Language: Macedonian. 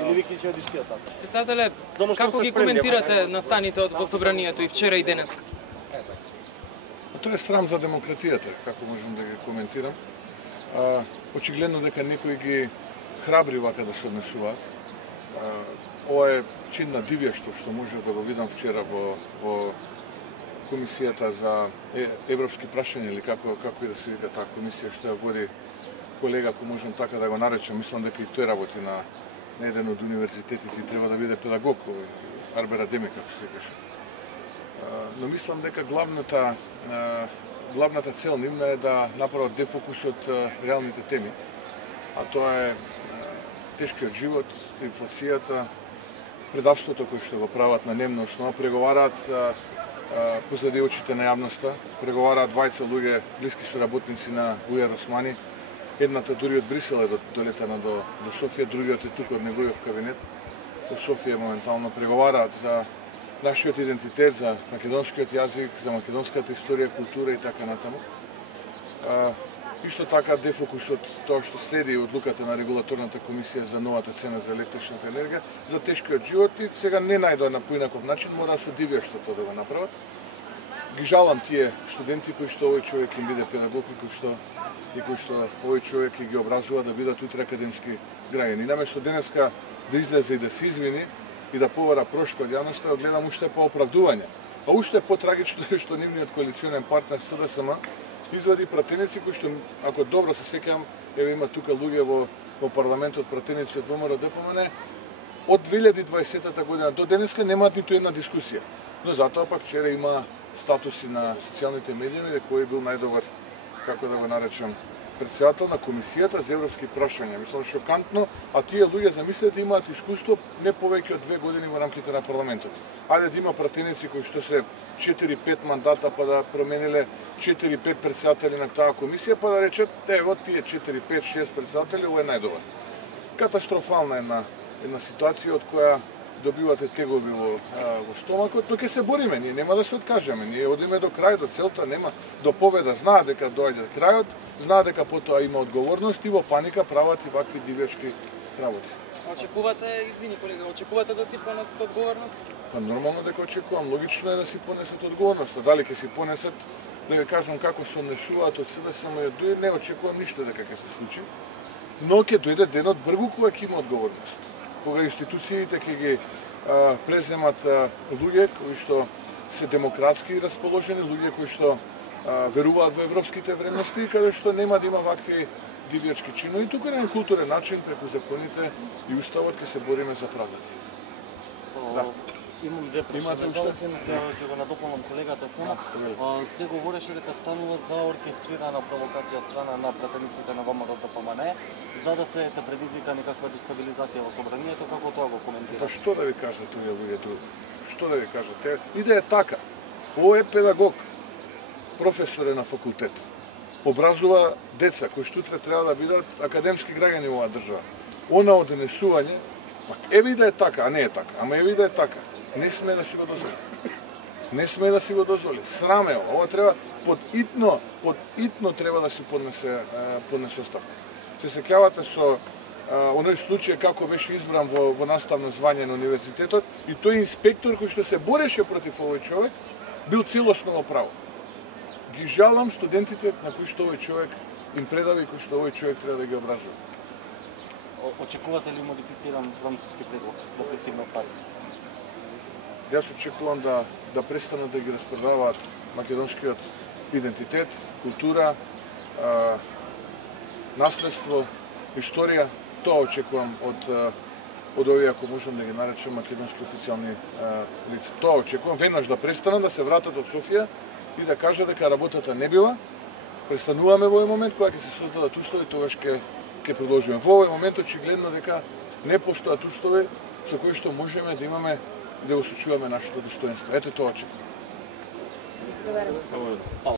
Или ви ќе одиште така? Председателе, како ги коментирате настаните во собранието и вчера и денес? Тоа е срам за демократијата, како можам да ги коментирам. Очигледно дека некои ги храбри вака да се однесуваат. Ова е чин на дивјаштво што можев да го видам вчера во комисијата за европски прашања или како и да се вика таа комисија што ја води колега, ако можам така да го наречам. Мислам дека и тој работи на еден од универзитетите и треба да биде педагог, арбера демек, како се викаше. Но мислам дека главната цел нивна е да направат дефокус од реалните теми, а тоа е тешкиот живот, инфлацијата, предавството кој што го прават на дневна основа, преговараат позади очите на јавноста, преговараат двајца луѓе, блиски соработници на Бујар Османи. Едната дури од Брисел е долетена до Софија, другиот е тука од неговиот кабинет. Во Софија моментално преговараат за нашиот идентитет, за македонскиот јазик, за македонската историја, култура и така натаму. Исто така дефокус од тоа што следи одлуката на регулаторната комисија за новата цена за електричната енергија, за тешкиот живот и сега не најдоа на поинаков начин, мора со дивјаштото да го направат. Ги жалам тие студенти кои што овој човек им биде педагог и кои што овој човек ги образува да бидат утре академски граѓани. Наместо денеска да излезе и да се извини и да побара прошка од јавноста, гледам уште по оправдување. А уште потрагично е што нивниот коалиционен партнер СДСМ извади пратеници кои што, ако добро се сеќавам, еве има тука луѓе во парламентот пратеници од ВМРО ДПМН, од 2020 година до денеска немаат ниту една дискусија. Но затоа пак вчера има статуси на социјалните медии дека кој бил најдобар, како да го наречам, председател на комисијата за европски прашања. Мислам шокантно, а тие луѓе замислете имаат искуство не повеќе од 2 години во рамките на парламентот. Ајде да има пратеници кои што се 4-5 мандата па да промениле 4-5 председатели на таа комисија па да речат ево тие 4-5-6 председатели ово е најдобар. Катастрофална една ситуација од која добивате тегови во стомакот, но ќе се бориме, ние нема да се откажеме, ние одиме до крај, до целта, нема до победа, знаат дека доаѓа крајот, знаат дека потоа има одговорност и во паника прават и вакви дивечки работи. Очекувате, извини колега, очекувате да си понесат одговорност? Па нормално дека очекувам, логично е да си понесат одговорност, а дали ќе си понесат, да ја кажам како се однесуваат од СДСМ и од ДУИ, не очекувам ништо дека ќе се случи, но ќе дојде денот бргу кога ќе има одговорност. Кога институциите ќе ги преземат луѓе кои што се демократски расположени, луѓе кои што веруваат во европските вредности, каде што нема да има вакви дивјачки чинови. Тука на културен начин, преку законите и уставот ќе се бориме за правдата. Да. Имам две прашања. Ќе го надополнам колегата само. Се говореше дека станува за оркестрирана провокација страна на пратениците на ВМРО ДПМН, за да се предизвика некаква дестабилизација во собранието, како тоа го коментира? Па што да ви кажат тие луѓето? Што да ви кажат? Идеја е така. Овој е педагог, професор е на факултет. Образува деца кои што утре треба да бидат академски граѓани во оваа држава. Она однесување, еве да е така, а не е така. Ама еве да е така. Не сме да си го дозволи. Не сме да си го дозволи. Срам е ова треба под итно треба да си поднесе оставка. Се сеќавате со оној случај како беше избран во наставно звање на универзитетот и тој инспектор кој што се бореше против овој човек бил целосно во право. Ги жалам студентите на кои што овој човек им предави и кои што овој човек треба да ги образува. Очекувате ли модифициран француски предлог да пристигне од Париз? Јас очекувам да престанат да ги распродаваат македонскиот идентитет, култура, наследство, историја. Тоа очекувам од овие, ако можам да ги наречам, македонски официјални лица. Тоа очекувам веднаш да престанат, да се вратат од Софија и да кажат дека работата не била. Престануваме во овој момент, кога ќе се создадат услови, тогаш ќе продолжиме. Во овој момент очигледно дека не постојат услови со кои што можеме да имаме да го сочуваме нашето достоинство. Ете тоа очекувам.